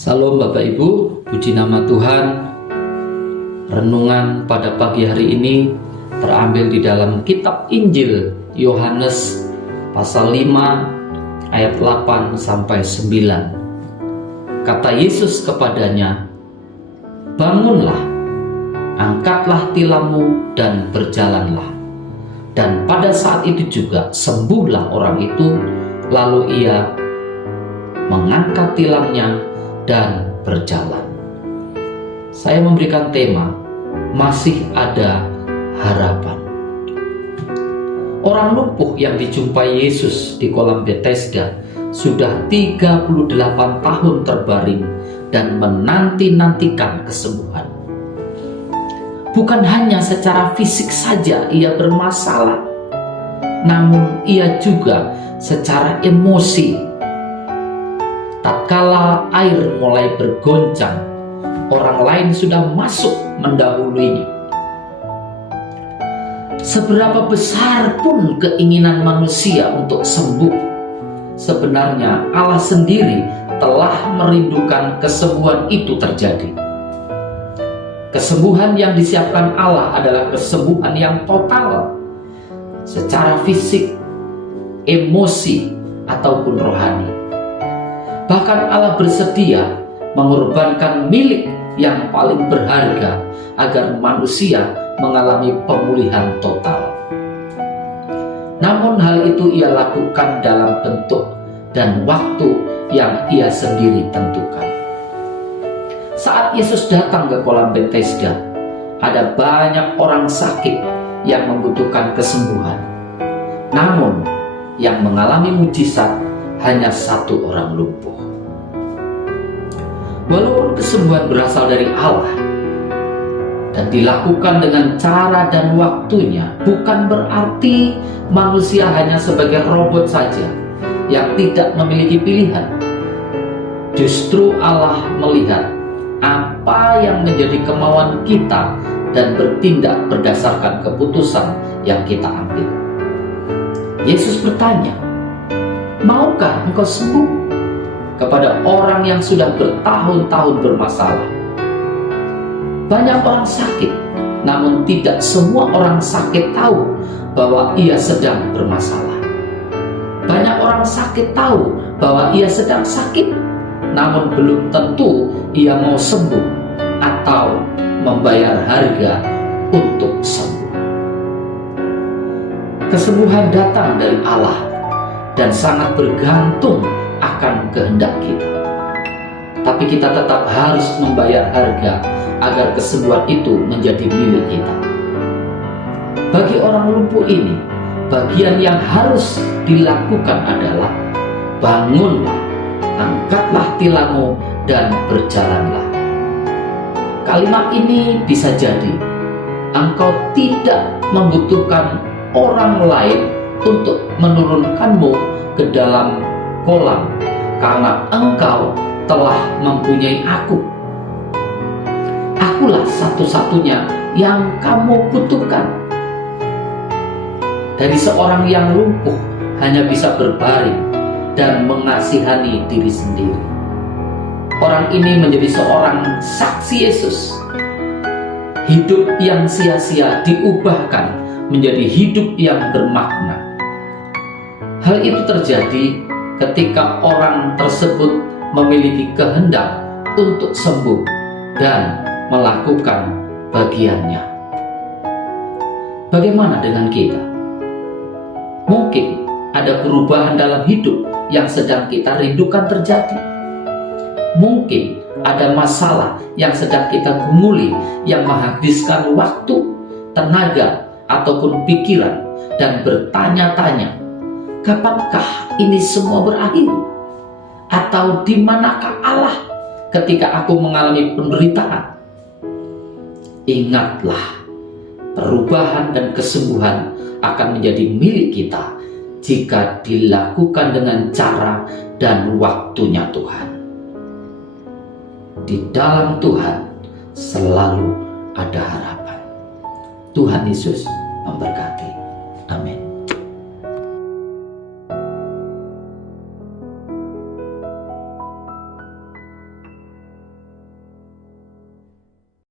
Salam Bapak Ibu, puji nama Tuhan. Renungan pada pagi hari ini terambil di dalam kitab Injil Yohanes pasal 5 ayat 8 sampai 9. Kata Yesus kepadanya, "Bangunlah, angkatlah tilammu dan berjalanlah." Dan pada saat itu juga sembuhlah orang itu, lalu ia mengangkat tilamnya dan berjalan. Saya memberikan tema, masih ada harapan. Orang lumpuh yang dijumpai Yesus di kolam Bethesda sudah 38 tahun terbaring dan menanti-nantikan kesembuhan. Bukan hanya secara fisik saja ia bermasalah, namun ia juga secara emosi. Tatkala air mulai bergoncang, orang lain sudah masuk mendahuluinya. Seberapa besar pun keinginan manusia untuk sembuh, sebenarnya Allah sendiri telah merindukan kesembuhan itu terjadi. Kesembuhan yang disiapkan Allah adalah kesembuhan yang total, secara fisik, emosi, ataupun rohani. Bahkan Allah bersedia mengorbankan milik yang paling berharga agar manusia mengalami pemulihan total. Namun hal itu ia lakukan dalam bentuk dan waktu yang ia sendiri tentukan. Saat Yesus datang ke kolam Bethesda, ada banyak orang sakit yang membutuhkan kesembuhan. Namun yang mengalami mujizat hanya satu orang lumpuh. Walaupun kesembuhan berasal dari Allah dan dilakukan dengan cara dan waktunya, bukan berarti manusia hanya sebagai robot saja yang tidak memiliki pilihan. Justru Allah melihat apa yang menjadi kemauan kita dan bertindak berdasarkan keputusan yang kita ambil. Yesus bertanya, "Maukah engkau sembuh?" kepada orang yang sudah bertahun-tahun bermasalah. Banyak orang sakit, namun tidak semua orang sakit tahu bahwa ia sedang bermasalah. Banyak orang sakit tahu bahwa ia sedang sakit, namun belum tentu ia mau sembuh atau membayar harga untuk sembuh. Kesembuhan datang dari Allah dan sangat bergantung akan kehendak kita. Tapi kita tetap harus membayar harga agar kesembuhan itu menjadi milik kita. Bagi orang lumpuh ini, bagian yang harus dilakukan adalah bangunlah, angkatlah tilammu dan berjalanlah. Kalimat ini bisa jadi engkau tidak membutuhkan orang lain untuk menurunkanmu ke dalam kolam, karena engkau telah mempunyai aku. Akulah satu-satunya yang kamu butuhkan. Dari seorang yang lumpuh hanya bisa berbaring dan mengasihani diri sendiri. Orang ini menjadi seorang saksi Yesus. Hidup yang sia-sia diubahkan menjadi hidup yang bermakna. Hal itu terjadi ketika orang tersebut memiliki kehendak untuk sembuh dan melakukan bagiannya. Bagaimana dengan kita? Mungkin ada perubahan dalam hidup yang sedang kita rindukan terjadi. Mungkin ada masalah yang sedang kita gumuli yang menghabiskan waktu, tenaga, ataupun pikiran dan bertanya-tanya, kapankah ini semua berakhir? Atau di manakah Allah ketika aku mengalami penderitaan? Ingatlah, perubahan dan kesembuhan akan menjadi milik kita jika dilakukan dengan cara dan waktunya Tuhan. Di dalam Tuhan selalu ada harapan. Tuhan Yesus memberkati.